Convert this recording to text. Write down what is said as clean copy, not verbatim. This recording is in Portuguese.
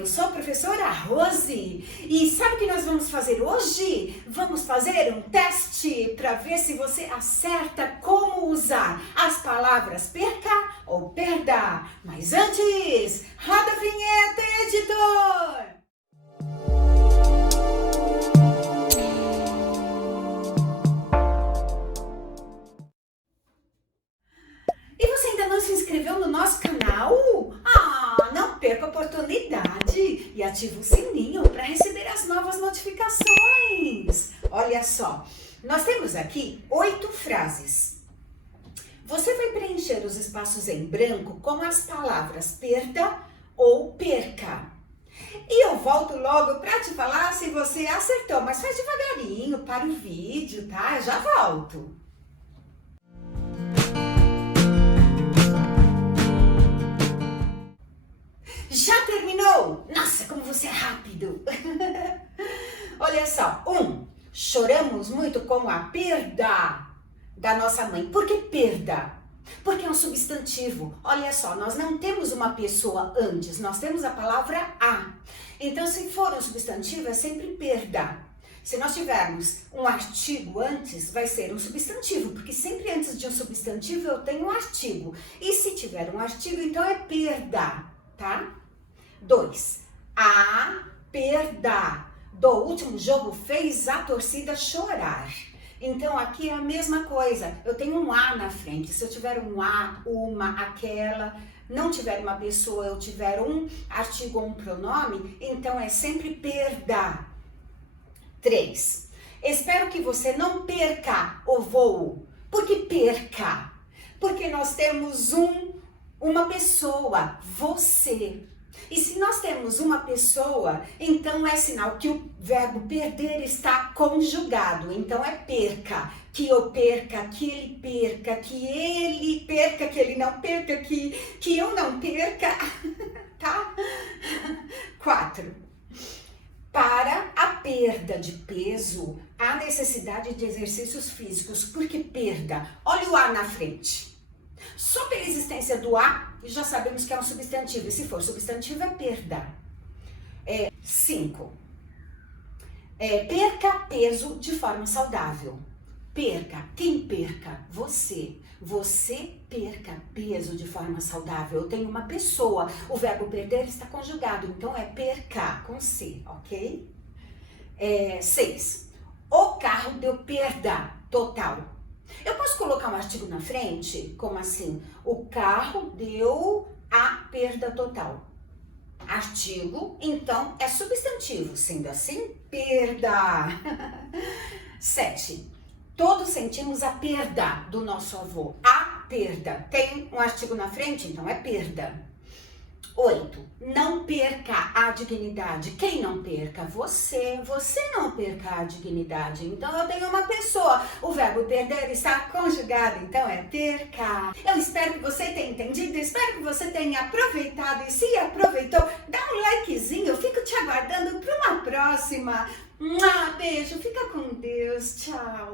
eu sou a professora Rose e sabe o que nós vamos fazer hoje? Vamos fazer um teste para ver se você acerta como usar as palavras perca ou perda. Mas antes, roda a vinheta, editor! E você ainda não se inscreveu no nosso canal? Não perca a oportunidade e ative o sininho para receber as novas notificações. Olha só, nós temos aqui 8 frases. Você vai preencher os espaços em branco com as palavras perda ou perca. E eu volto logo para te falar se você acertou, mas faz devagarinho, para o vídeo, tá? Eu já volto. Já terminou? Nossa, como você é rápido! Olha só, 1. Choramos muito com a perda da nossa mãe. Por que perda? Porque é um substantivo. Olha só, nós não temos uma pessoa antes, nós temos a palavra a. Então, se for um substantivo, é sempre perda. Se nós tivermos um artigo antes, vai ser um substantivo, porque sempre antes de um substantivo eu tenho um artigo. E se tiver um artigo, então é perda, tá? 2. A perda do último jogo fez a torcida chorar. Então aqui é a mesma coisa, eu tenho um A na frente. Se eu tiver um A, uma, aquela, não tiver uma pessoa, eu tiver um artigo ou um pronome, então é sempre perda. 3. Espero que você não perca o voo. Por que perca? Porque nós temos uma pessoa, você. E se nós temos uma pessoa, então é sinal que o verbo perder está conjugado. Então é perca, que eu perca, que ele perca, que ele não perca, que eu não perca, tá? 4. Para a perda de peso, há necessidade de exercícios físicos. Por que perda? Olha o A na frente. Só pela existência do A, já sabemos que é um substantivo. E se for substantivo, é perda. 5. Perca peso de forma saudável. Perca. Quem perca? Você. Você perca peso de forma saudável. Eu tenho uma pessoa. O verbo perder está conjugado. Então, é perca, com C, ok? 6. O carro deu perda total. Eu posso colocar um artigo na frente? Como assim? O carro deu a perda total. Artigo, então, é substantivo. Sendo assim, perda. 7. Todos sentimos a perda do nosso avô. A perda. Tem um artigo na frente, então é perda. 8. Não perca a dignidade. Quem não perca? Você. Você não perca a dignidade. Então eu tenho uma pessoa. O verbo perder está conjugado, então é perca. Eu espero que você tenha entendido, espero que você tenha aproveitado. E se aproveitou, dá um likezinho. Eu fico te aguardando para uma próxima. Beijo, fica com Deus. Tchau.